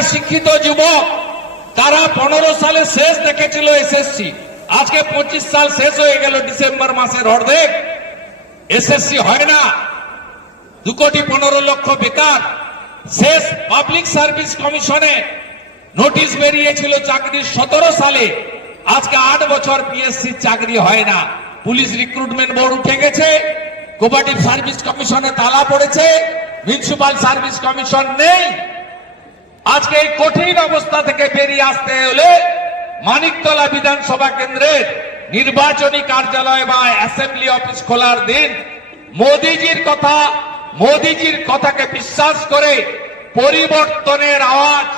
বেকার শিক্ষিত যুবক, তারা পনেরো সালে শেষ দেখেছিল এসএসসি আজকে পঁচিশ সাল শেষ হয়ে গেল ডিসেম্বর মাসের অর্ধেক। এসএসসি হয় না। দু কোটি পনেরো লক্ষ বেকার। শেষ পাবলিক সার্ভিস কমিশনে নোটিশ বেরিয়েছিল চাকরির সতেরো সালে। আজকে আট বছর পিএসসি চাকরি হয় না। পুলিশ রিক্রুটমেন্ট বোর্ড উঠে গেছে। কোপারেটিভ সার্ভিস কমিশনে তালা পড়েছে। মিউনিসিপাল সার্ভিস কমিশন নেই। আজকে এই কঠিন অবস্থা থেকে বেরিয়ে আসতে হলে মানিকতলা বিধানসভা কেন্দ্রের নির্বাচনী কার্যালয় বা অ্যাসেম্বলি অফিস খোলার দিন মোদিজির কথা, মোদিজির কথাকে বিশ্বাস করে পরিবর্তনের আওয়াজ,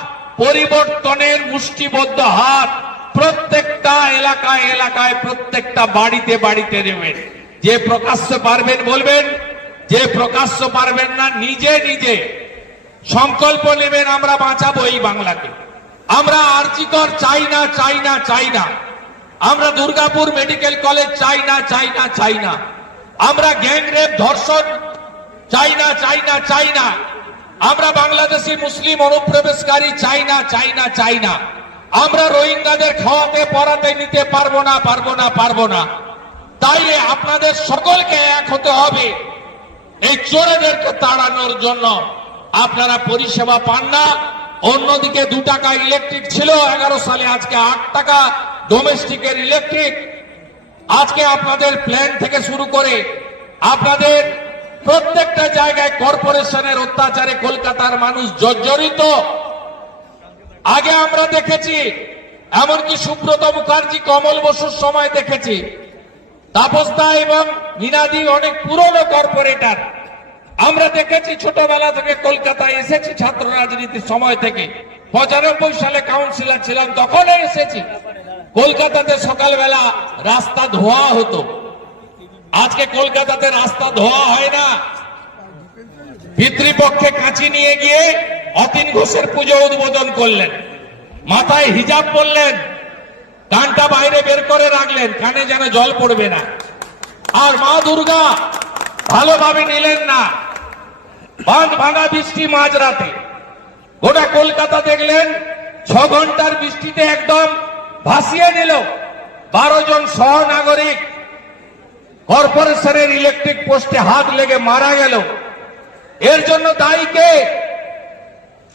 পরিবর্তনের মুষ্টিবদ্ধ হাত প্রত্যেকটা এলাকায় এলাকায় প্রত্যেকটা বাড়িতে বাড়িতে নেবেন যে প্রকাশ্য পারবেন বলবেন, যে প্রকাশ্য পারবেন না, নিজে নিজে সংকল্প নেবেন, আমরা বাঁচাবো এই বাংলাকে। আমরা আর্চিকর চাই না চাই না চাই না আমরা দুর্গাপুর মেডিকেল কলেজ চাই না চাই না চাই না আমরা গ্যাংরেপ ধর্ষণ চাই না চাই না চাই না আমরা বাংলাদেশি মুসলিম অনুপ্রবেশকারী চাই না চাই না চাই না আমরা রোহিঙ্গাদের খাওয়াতে পড়াতে নিতে পারব না পারব না পারব না। তাইলে আপনাদের সকলকে এক হতে হবে এই চোরেদেরকে তাড়ানোর জন্য। আপনারা পরিষেবা পান না। অন্যদিকে দু টাকা ইলেকট্রিক ছিল, এগারো সালে আজকে আট টাকা ডোমেস্টিকের ইলেকট্রিক আজকে আপনাদের প্ল্যান থেকে শুরু করে আপনাদের প্রত্যেকটা জায়গায় কর্পোরেশনের অত্যাচারে কলকাতার মানুষ জর্জরিত। আগে আমরা দেখেছি, এমনকি সুব্রত মুখার্জি, কমল বসুর সময় দেখেছি। তাপসদা এবং মিনাদি অনেক পুরনো কর্পোরেটর। আমরা দেখেছি ছোটবেলা থেকে কলকাতায় এসেছি ছাত্র রাজনীতির সময় থেকে। পঁচানব্বই সালে কাউন্সিলর ছিলাম তখনই এসেছি। কলকাতাতে সকালবেলা রাস্তা ধোয়া হতো। আজকে কলকাতাতে রাস্তা ধোয়া হয় না। পিতৃপক্ষে কাঁচি নিয়ে গিয়ে অতীন ঘোষের পুজো উদ্বোধন করলেন। মাথায় হিজাব পরলেন। কানটা বাইরে বের করে রাখলেন, কানে যেন জল পড়বে না। আর মা দুর্গা ভালোভাবে নিলেন না। বাঁধ ভাঙা বৃষ্টি মাঝরাতে। গোটা কলকাতা দেখলেন, ছ ঘণ্টার বৃষ্টিতে একদম ভাসিয়ে নিল বারো জন সহনাগরিক কর্পোরেশনের ইলেকট্রিক পোস্টে হাত লেগে মারা গেল। এর জন্য দায়ী কে?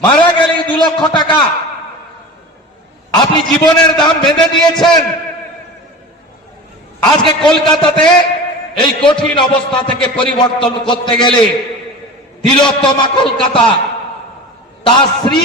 মারা গেলেই দু লক্ষ টাকা। আপনি জীবনের দাম বেঁধে দিয়েছেন। আজকে কলকাতাতে এই কঠিন অবস্থা থেকে পরিবর্তন করতে গেলে তিলোত্তমা কলকাতা। তার শ্রী